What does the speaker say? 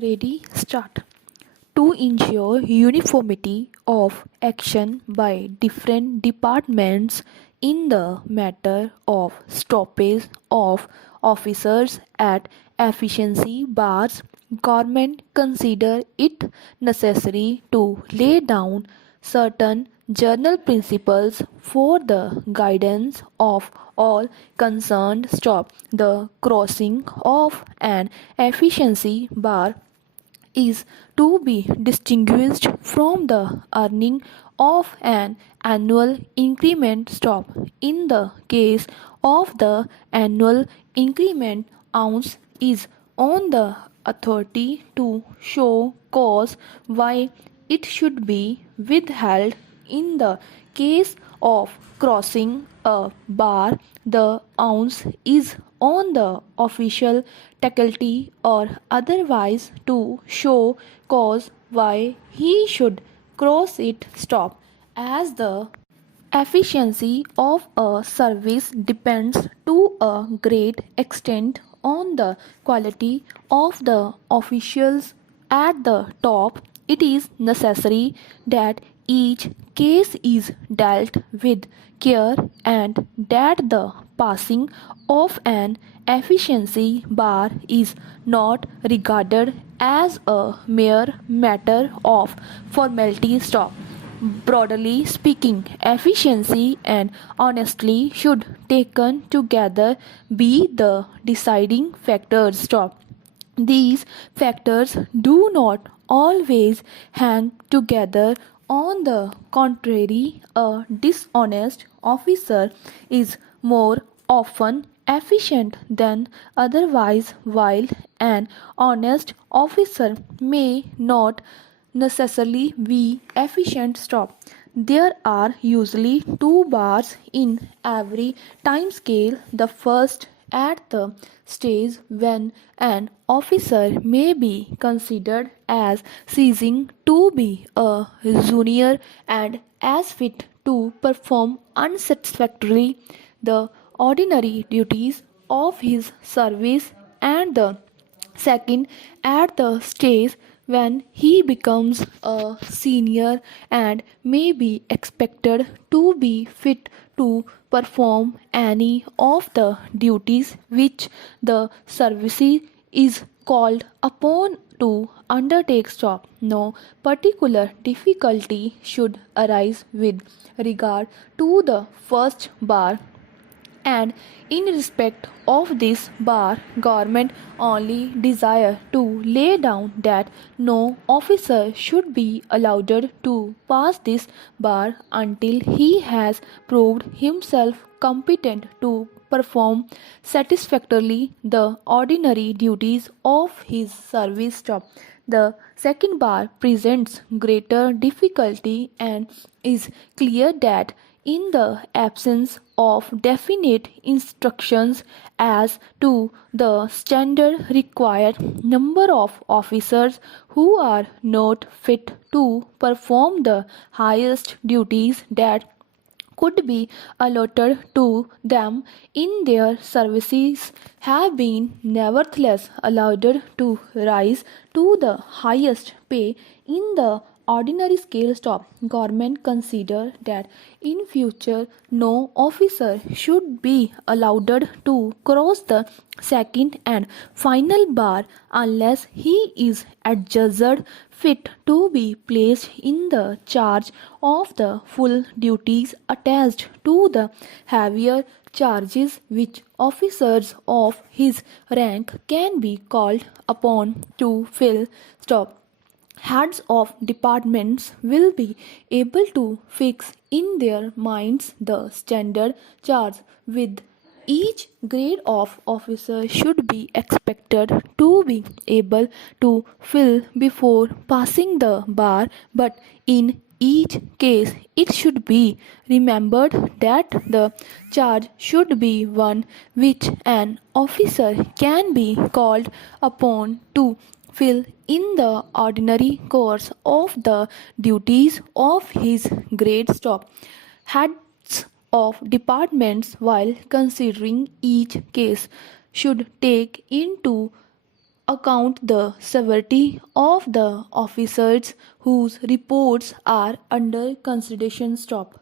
Ready, start. To ensure uniformity of action by different departments in the matter of stoppage of officers at efficiency bars, government consider it necessary to lay down certain general principles for the guidance of all concerned. Stop the crossing of an efficiency bar is to be distinguished from the earning of an annual increment. Stop. In the case of the annual increment, ounce is on the authority to show cause why it should be withheld. In the case of crossing a bar, the ounce is on the official faculty or otherwise to show cause why he should cross it. Stop. As the efficiency of a service depends to a great extent on the quality of the officials at the top. It is necessary that each case is dealt with care and that the passing of an efficiency bar is not regarded as a mere matter of formality. Stop. Broadly speaking, efficiency and honesty should, taken together, be the deciding factors. Stop. These factors do not always hang together. On the contrary, a dishonest officer is more often efficient than otherwise, while an honest officer may not necessarily be efficient. Stop. There are usually two bars in every time scale. The first at the stage when an officer may be considered as ceasing to be a junior and as fit to perform unsatisfactorily the ordinary duties of his service, and the second at the stage when he becomes a senior and may be expected to be fit to perform any of the duties which the service is called upon to undertake. Stop. No particular difficulty should arise with regard to the first bar, and in respect of this bar, government only desire to lay down that no officer should be allowed to pass this bar until he has proved himself competent to perform satisfactorily the ordinary duties of his service. Stop. The second bar presents greater difficulty, and is clear that in the absence of definite instructions as to the standard required number of officers who are not fit to perform the highest duties that could be allotted to them in their services, have been nevertheless allowed to rise to the highest pay in the ordinary scale. Stop. Government consider that in future no officer should be allowed to cross the second and final bar unless he is adjudged fit to be placed in the charge of the full duties attached to the heavier charges which officers of his rank can be called upon to fill. Stop. Heads of departments will be able to fix in their minds the standard charge with each grade of officer should be expected to be able to fill before passing the bar, but in each case it should be remembered that the charge should be one which an officer can be called upon to fill in the ordinary course of the duties of his grade. Stop. Heads of departments, while considering each case, should take into account the severity of the officers whose reports are under consideration. Stop.